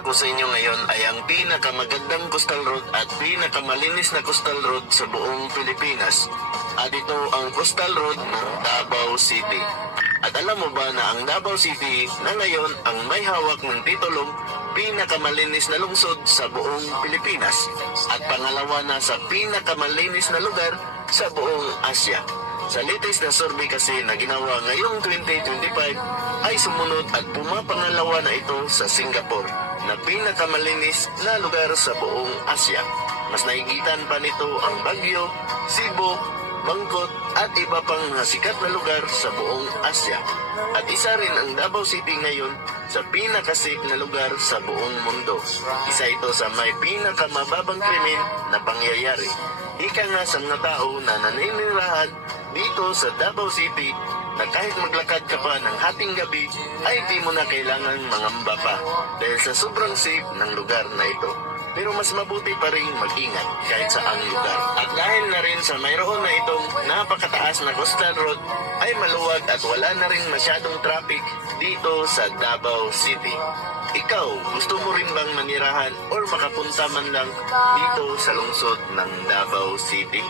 Ako sa inyo ngayon ay ang pinakamagandang coastal road at pinakamalinis na coastal road sa buong Pilipinas. At ito ang coastal road ng Davao City. At alam mo ba na ang Davao City na ngayon ang may hawak ng titulong pinakamalinis na lungsod sa buong Pilipinas at pangalawa na sa pinakamalinis na lugar sa buong Asya. Sa latest na survey kasi na ginawa ngayong 2025 ay sumunod at pumapangalawa na ito sa Singapore na pinakamalinis na lugar sa buong Asya. Mas naigitan pa nito ang Baguio, Cebu, Bangkok at iba pang sikat na lugar sa buong Asya. At isa rin ang Davao City ngayon sa pinakasafe na lugar sa buong mundo. Isa ito sa may pinakamababang krimen na pangyayari. Ika nga sa mga tao na naninirahan dito sa Davao City na kahit maglakad ka pa ng hating gabi ay di mo na kailangan mangamba pa dahil sa sobrang safe ng lugar na ito. Pero mas mabuti pa rin mag-ingat kahit saang lugar. At dahil na rin sa mayroon na itong napakataas na coastal road ay maluwag at wala na rin masyadong traffic dito sa Davao City. Ikaw, gusto mo rin bang manirahan or makapunta man lang dito sa lungsod ng Davao City?